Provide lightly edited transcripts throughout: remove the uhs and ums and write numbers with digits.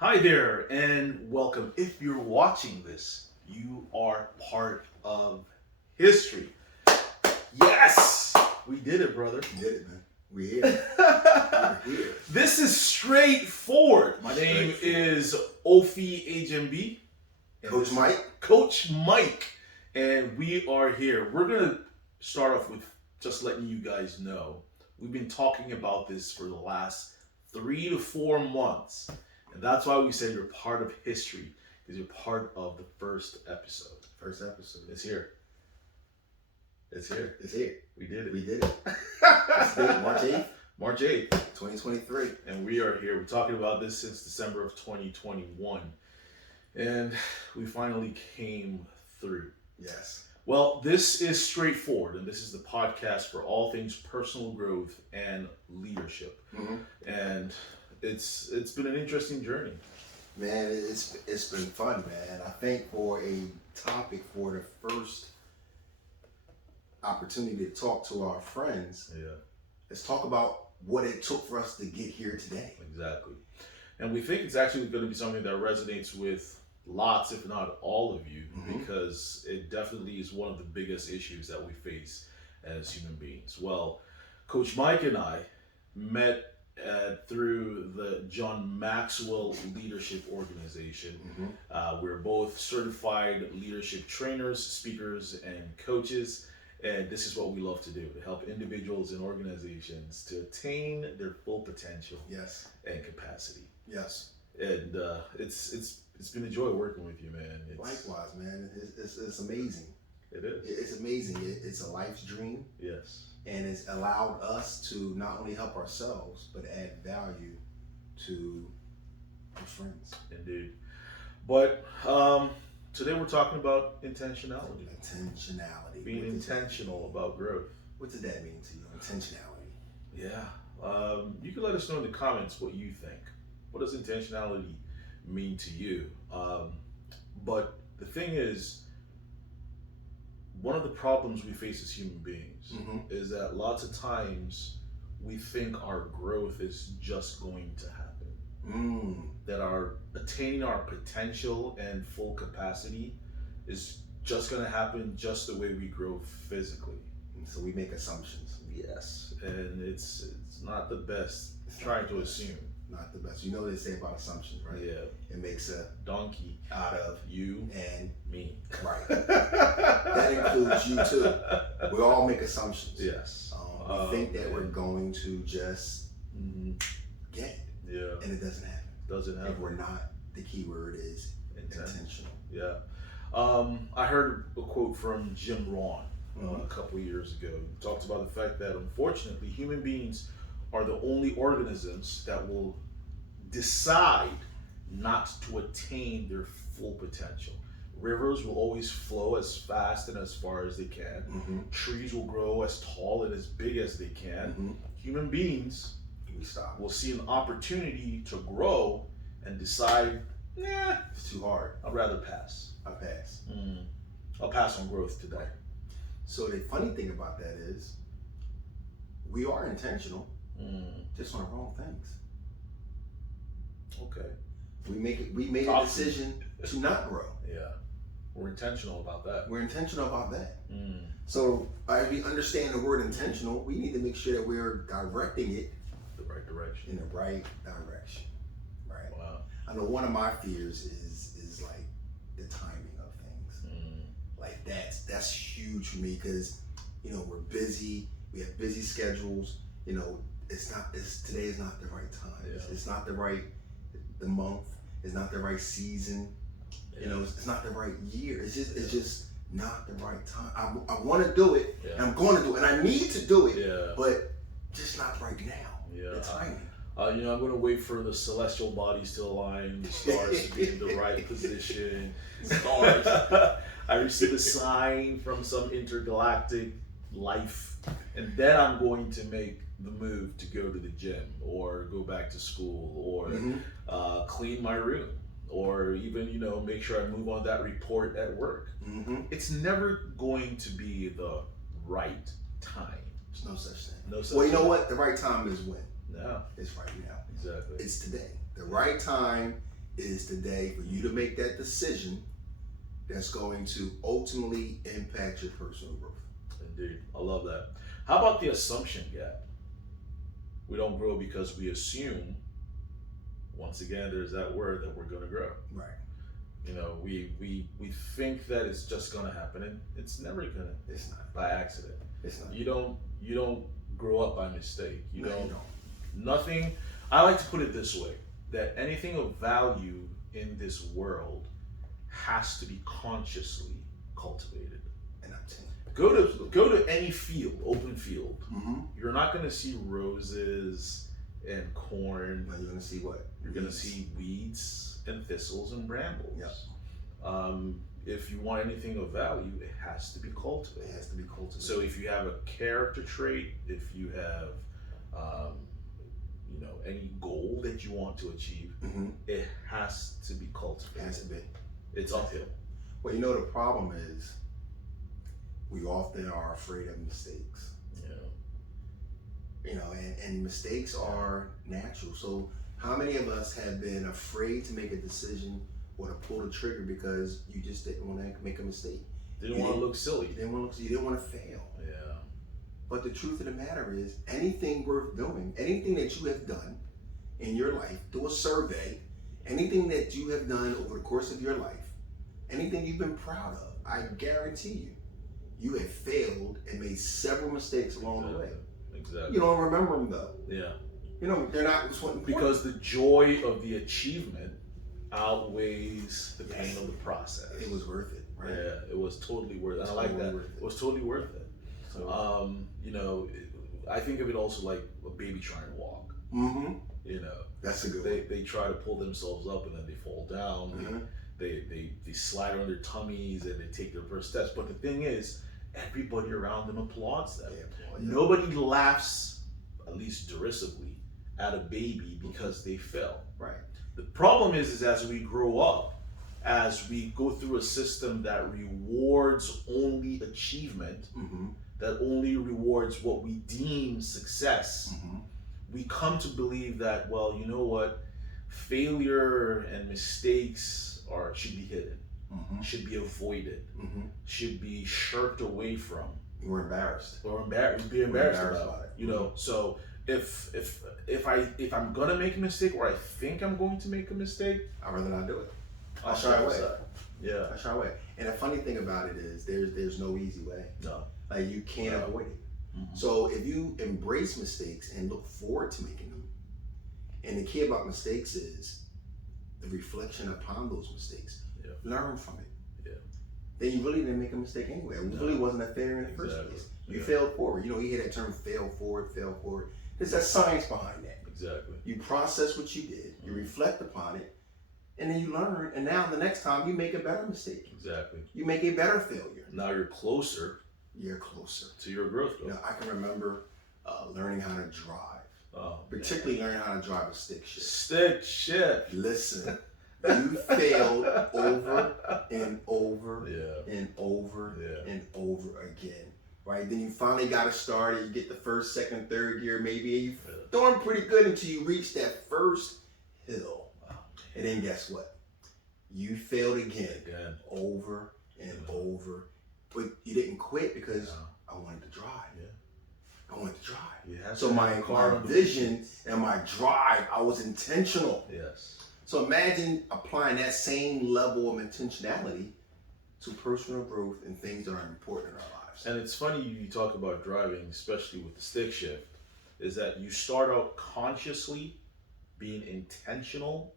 Hi there, and welcome. If you're watching this, you are part of history. Yes, we did it, brother. We did it, man. We're here. We're here. This is straightforward. My name is Ofi HMB. Coach Mike. Coach Mike, and we are here. We're gonna start off with just letting you guys know we've been talking about this for the last 3 to 4 months. And that's why we say you're part of history, because you're part of the first episode. First episode. It's here. It's here. It's here. We did it. We did it. It's date, March 8th, March 8th. 2023. And we are here. We're talking about this since December of 2021. And we finally came through. Yes. Well, this is straightforward, and this is the podcast for all things personal growth and leadership. Mm-hmm. And it's been an interesting journey. Man, it's been fun, man. I think for a topic for the first opportunity to talk to our friends, let's talk about what it took for us to get here today. Exactly. And we think it's actually going to be something that resonates with lots, if not all of you, because it definitely is one of the biggest issues that we face as human beings. Well, Coach Mike and I met through the John Maxwell Leadership Organization. We're both certified leadership trainers, speakers, and coaches. And this is what we love to do, to help individuals and organizations to attain their full potential Yes. and capacity. Yes. And it's been a joy working with you, man. Likewise, man. It's amazing. It is. It's amazing. It's a life's dream. Yes. And it's allowed us to not only help ourselves, but add value to our friends. Indeed. But today we're talking about intentionality. Intentionality. Being intentional about growth. What does that mean to you? Intentionality. Yeah. You can let us know in the comments what you think. What does intentionality mean to you? But the thing is, one of the problems we face as human beings is that lots of times we think our growth is just going to happen. That our attaining our potential and full capacity is just going to happen just the way we grow physically. So we make assumptions. Yes, and it's not the best trying to assume. Not the best. You know what they say about assumptions, right? Yeah. It makes a Donkey out of you and me. right. That includes you too. We all make assumptions. Yes. We think that we're going to just get it. Yeah. And it doesn't happen. Doesn't happen. If we're not, the key word is intentional. Yeah. I heard a quote from Jim Rohn a couple of years ago. He talked about the fact that unfortunately human beings are the only organisms that will decide not to attain their full potential. Rivers will always flow as fast and as far as they can. Trees will grow as tall and as big as they can. Human beings will see an opportunity to grow and decide, it's too hard. I'd rather pass. I pass. I'll pass on growth today. So the funny thing about that is we are intentional, just on the wrong things. Okay. We made a decision to not grow. Yeah. We're intentional about that. We're intentional about that. So as we understand the word intentional, we need to make sure that we're directing it the right direction. in the right direction. Right. Wow. I know one of my fears is like the timing of things. Like that's huge for me because we're busy. We have busy schedules. Today is not the right time. Yeah. It's not the month. It's not the right season. Yeah. It's not the right year. It's just not the right time. I want to do it, and I'm going to do it, and I need to do it, but just not right now. Yeah. The timing. I'm going to wait for the celestial bodies to align, the stars to be in the right position. Stars. I received a sign from some intergalactic life, and then I'm going to make the move to go to the gym or go back to school or clean my room or even make sure I move on that report at work. It's never going to be the right time. There's no such thing. No such Well, you know thing. what? The right time is when? No. It's right now. Exactly. It's today. The right time is today for you to make that decision that's going to ultimately impact your personal growth. Indeed. I love that. How about the assumption gap? We don't grow because we assume, once again, there's that word that we're going to grow. Right. You know, we think that it's just going to happen, and it's never going to. It's not. By accident. It's not. You don't grow up by mistake. You No, don't. you don't. Nothing. I like to put it this way: that anything of value in this world has to be consciously cultivated. And I'm telling Go to any field, open field. you. You're not going to see roses and corn. Now you're gonna see what? You're going to see weeds and thistles and brambles. Yep. If you want anything of value, it has to be cultivated. It has to be cultivated. So if you have a character trait, if you have, any goal that you want to achieve, it has to be cultivated. It has to be. It's uphill. Well, you know the problem is we often are afraid of mistakes. Yeah. You know, and mistakes are natural. So how many of us have been afraid to make a decision or to pull the trigger because you just didn't want to make a mistake? Didn't want to look silly. You didn't want to fail. Yeah. But the truth of the matter is, anything worth doing, anything that you have done in your life, do a survey, anything that you have done over the course of your life, anything you've been proud of, I guarantee you have failed and made several mistakes along the way. Exactly. You don't remember them though. Yeah. You know, they're not what's important. Because the joy of the achievement outweighs the pain of the process. It was worth it, right? Yeah, it was totally worth it. And I like that. It was totally worth it. So, I think of it also like a baby trying to walk. Mm-hmm. You know, that's a good one. They try to pull themselves up and then they fall down. Mm-hmm. They slide on their tummies and they take their first steps. But the thing is, everybody around them applauds them. Nobody laughs, at least derisively, at a baby because they fell. Right. The problem is as we grow up, as we go through a system that rewards only achievement, that only rewards what we deem success, we come to believe that, well, you know what, failure and mistakes should be hidden, should be avoided, should be shirked away from. We're embarrassed. Or be embarrassed about it. You know, so if I'm gonna make a mistake or I think I'm going to make a mistake, I'd rather not do it. I'll shy away. Yeah. I shy away. And the funny thing about it is there's no easy way. No. Like you can't avoid it. So if you embrace mistakes and look forward to making them, and the key about mistakes is the reflection upon those mistakes. Yeah. Learn from it. Yeah. Then you really didn't make a mistake anyway. It really wasn't a failure in the first place. You failed forward. You know, you hear that term fail forward. There's that science behind that. Exactly. You process what you did, you reflect upon it, and then you learn, and now the next time you make a better mistake. Exactly. You make a better failure. Now you're closer. You're closer to your growth goal. You know, I can remember learning how to drive. Oh, particularly learning how to drive a stick shift. Stick shift. Listen, you failed over and over and over and over again. Right? Then you finally got it started. You get the first, second, third gear maybe, and you're doing pretty good until you reach that first hill. And then guess what? You failed again. Over and over. But you didn't quit because I wanted to drive. I wanted to drive. So my vision and my drive, I was intentional. Yes. So imagine applying that same level of intentionality to personal growth and things that are important in our lives. And it's funny you talk about driving, especially with the stick shift, is that you start out consciously being intentional,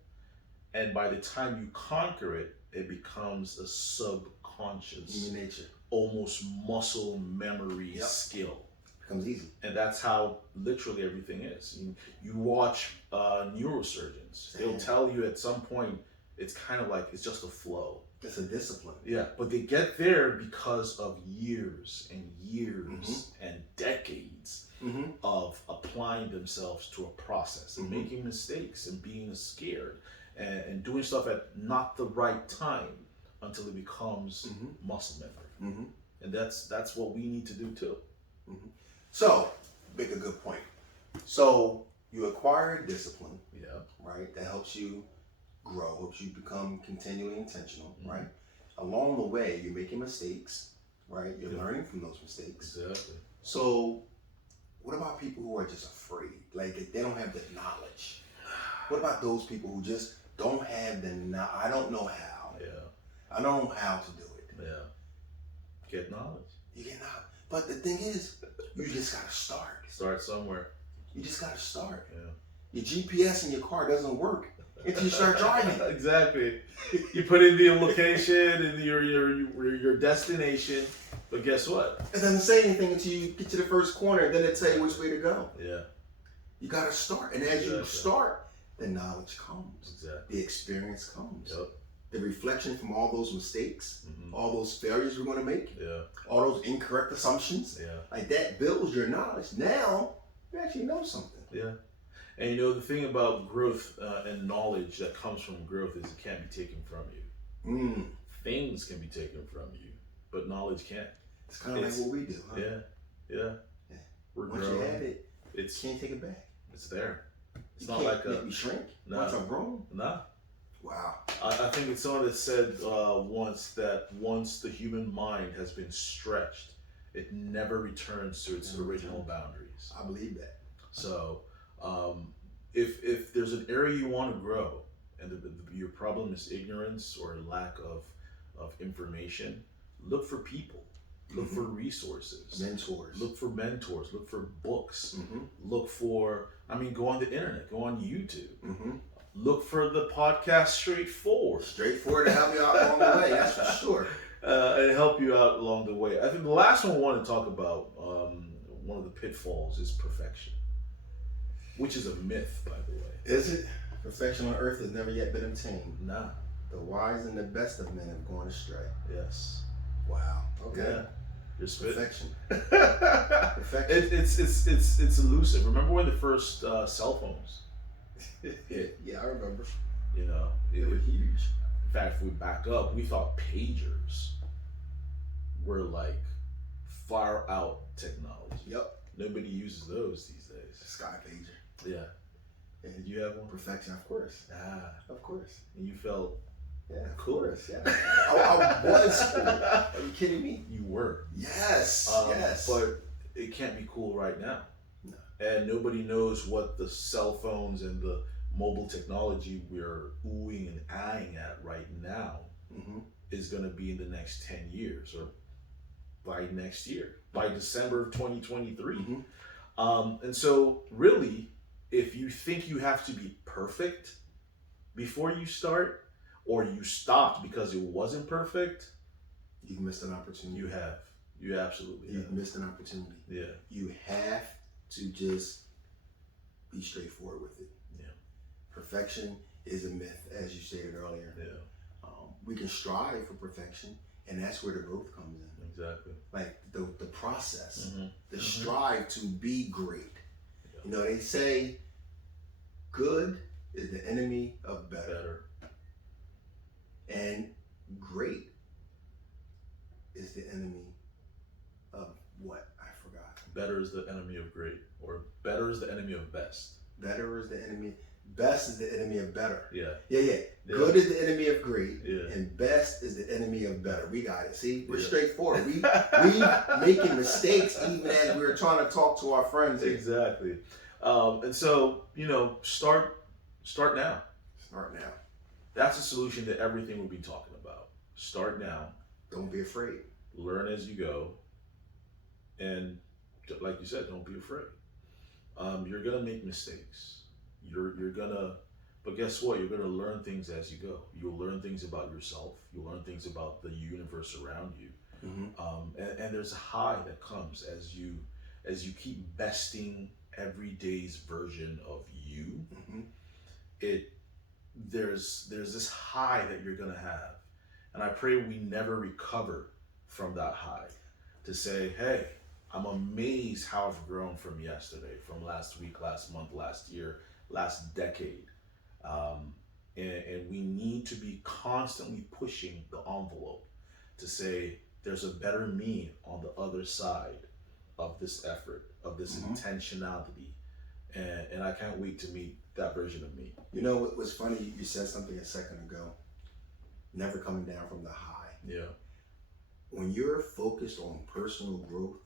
and by the time you conquer it, it becomes a subconscious, human nature, almost muscle memory skill. Becomes easy. And that's how literally everything is. You watch neurosurgeons, they'll tell you at some point, it's kind of like, it's just a flow. It's a discipline. Yeah, but they get there because of years and years and decades of applying themselves to a process and making mistakes and being scared and doing stuff at not the right time until it becomes muscle memory. And that's what we need to do too. So, make a good point. So you acquire discipline, right? That helps you grow, helps you become continually intentional, Mm-hmm. right? Along the way, you're making mistakes, right? You're learning from those mistakes. Exactly. So, what about people who are just afraid? Like, they don't have the knowledge. What about those people who just don't have the knowledge? I don't know how. Yeah. I don't know how to do it. Yeah. Get knowledge. You get knowledge. But the thing is, you just got to start. Start somewhere. You just got to start. Yeah. Your GPS in your car doesn't work until you start driving. Exactly. You put in the location and your destination, but guess what? It doesn't say anything until you get to the first corner, then it tell you which way to go. Yeah. You got to start. And as you start, the knowledge comes. Exactly. The experience comes. Yep. The reflection from all those mistakes, Mm-hmm. all those failures we're going to make, Yeah. all those incorrect assumptions, Yeah. like that builds your knowledge. Now, you actually know something. Yeah. And you know, the thing about growth and knowledge that comes from growth is it can't be taken from you. Things can be taken from you, but knowledge can't. It's kind of like what we do, huh? Yeah. Yeah. Yeah. We're Once growing. you have it, you It's can't take it back. it's there. It's You not can't like make me shrink No. once I've grown. nah. Wow. I think it's someone that said once that once the human mind has been stretched, it never returns to its original boundaries. I believe that. So, if there's an area you want to grow, and your problem is ignorance or lack of information, look for people, look for resources, Mentors. look for mentors, look for books, Mm-hmm. look for. I mean, go on the internet, go on YouTube. Mm-hmm. Look for the podcast Straightforward. Straightforward to help you out along the way, that's for sure. And help you out along the way. I think the last one I want to talk about, one of the pitfalls is perfection, which is a myth, by the way. Is it? Perfection on earth has never yet been obtained. Nah. The wise and the best of men have gone astray. Yes. Wow. Okay. Yeah. You're spitting. Perfection. Perfection. It's elusive. Remember when the first cell phones hit? Yeah, I remember. You know, They were huge. in fact, if we back up, we thought pagers were like far out technology. Yep. Nobody uses those these days. Sky pager. Yeah. Yeah. Did you have one? Perfection, of course. Ah. Of course. And you felt Yeah, of cool. course. Yeah. I was cool. Are you kidding me? You were. Yes. Yes. But it can't be cool right now. No. And nobody knows what the cell phones and the mobile technology we're oohing and eyeing at right now Mm-hmm. is going to be in the next 10 years or by next year, by December of 2023. Mm-hmm. And so, really, if you think you have to be perfect before you start, or you stopped because it wasn't perfect, You've missed an opportunity. you have. You absolutely You've have. missed an opportunity. Yeah. You have to just be straightforward with it. Yeah. Perfection is a myth, as you stated earlier. Yeah. We can strive for perfection, and that's where the growth comes in. Exactly. Like the process, Mm-hmm. the strive to be great. Yeah. You know, they say good is the enemy of better, and great is the enemy of what? I forgot. Better is the enemy of great, or better is the enemy of best. Better is the enemy. Best is the enemy of better. Yeah. Yeah. Good is the enemy of great, Yeah. and best is the enemy of better. We got it. See, we're Yeah. straightforward. We making mistakes even as we were trying to talk to our friends. Exactly. And so, start now. Start now. That's a solution to everything we've been talking about. Start now. Don't be afraid. Learn as you go. And like you said, don't be afraid. You're gonna make mistakes. You're gonna, but guess what? You're gonna learn things as you go. You'll learn things about yourself. You'll learn things about the universe around you. Mm-hmm. And there's a high that comes as you keep besting every day's version of you. Mm-hmm. There's this high that you're gonna have, and I pray we never recover from that high. To say, hey, I'm amazed how I've grown from yesterday, from last week, last month, last year, last decade. And we need to be constantly pushing the envelope to say there's a better me on the other side of this effort, of this intentionality. And I can't wait to meet that version of me. You know what was funny? You said something a second ago. Never coming down from the high. Yeah. When you're focused on personal growth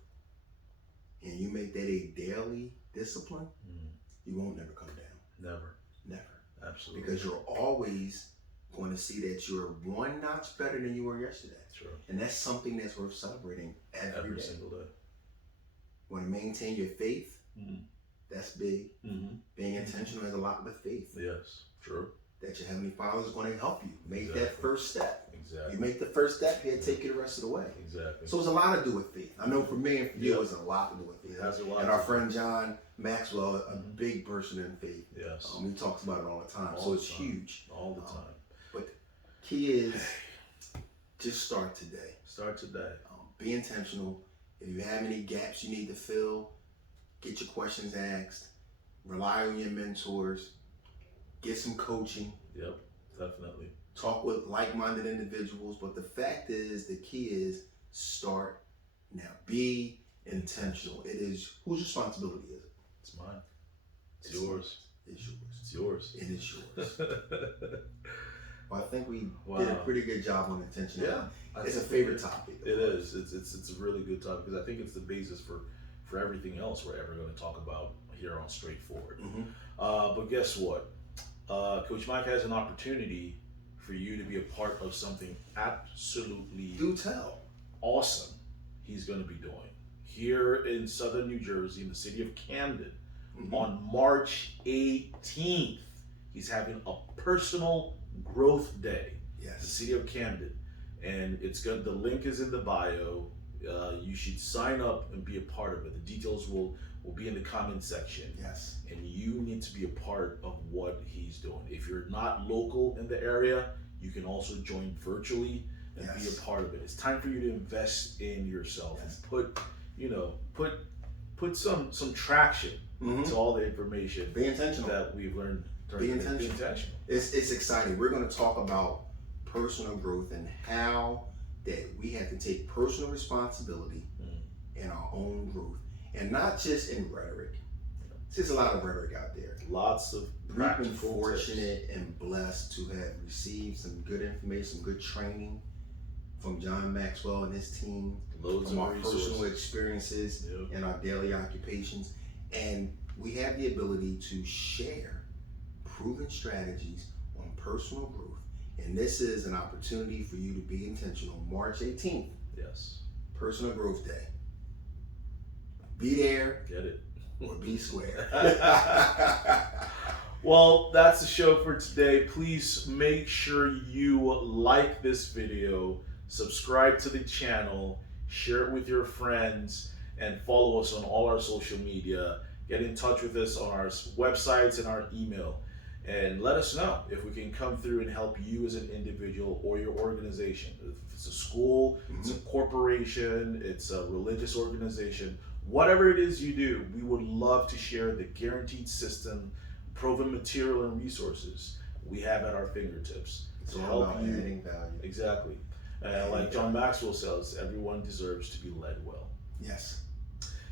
and you make that a daily discipline, you won't never come down. Never. Absolutely. Because you're always going to see that you're one notch better than you were yesterday. True. And that's something that's worth celebrating every day. Single day. Want to maintain your faith? That's big. Being intentional has a lot with faith. Yes, true. That your Heavenly Father is going to help you make that first step. Exactly. You make the first step, He'll take you the rest of the way. Exactly. So it's a lot to do with faith. I know for me and for you, it's a lot to do with faith. It has a lot. And our friend John Maxwell, a big person in faith. Yes. He talks about it all the time. So it's huge. All the time. But the key is just start today. Start today. Be intentional. If you have any gaps you need to fill, get your questions asked. Rely on your mentors. Get some coaching. Yep, definitely. Talk with like-minded individuals. But the fact is, the key is start now. Be intentional. It is, whose responsibility is it? It's mine. It's yours. It's yours. It's yours. It is yours. Well, I think we did a pretty good job on intentionality. Yeah, it's a favorite topic. It is. It's a really good topic because I think it's the basis for everything else we're ever going to talk about here on Straightforward. But guess what? Coach Mike has an opportunity for you to be a part of something absolutely do tell awesome he's going to be doing here in southern New Jersey in the city of Camden on March 18th. He's having a personal growth day. Yes. The city of Camden, and it's good. The link is in the bio. You should sign up and be a part of it. The details will be in the comment section. Yes. And you need to be a part of what he's doing. If you're not local in the area, you can also join virtually and be a part of it. It's time for you to invest in yourself and put some traction to all the information. Be intentional. That we've learned. Be intentional. It's exciting. We're going to talk about personal growth and how that we have to take personal responsibility in our own growth, and not just in rhetoric. There's a lot of rhetoric out there. Lots of We've been fortunate and blessed to have received some good information, some good training from John Maxwell and his team, from our personal experiences and our daily occupations, and we have the ability to share proven strategies on personal growth. And this is an opportunity for you to be intentional. March 18th. Yes. Personal Growth Day. Be there. Get it. Or be square. Well, that's the show for today. Please make sure you like this video, subscribe to the channel, share it with your friends, and follow us on all our social media. Get in touch with us on our websites and our email. And let us know if we can come through and help you as an individual or your organization. If it's a school, it's a corporation, it's a religious organization, whatever it is you do, we would love to share the guaranteed system, proven material, and resources we have at our fingertips to help you. Adding value. Exactly. And like John Maxwell says, everyone deserves to be led well. Yes.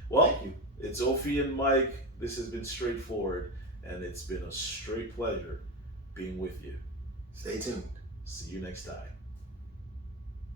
Well, thank you. It's Ophi and Mike. This has been Straightforward. And it's been a straight pleasure being with you. Stay tuned. See you next time.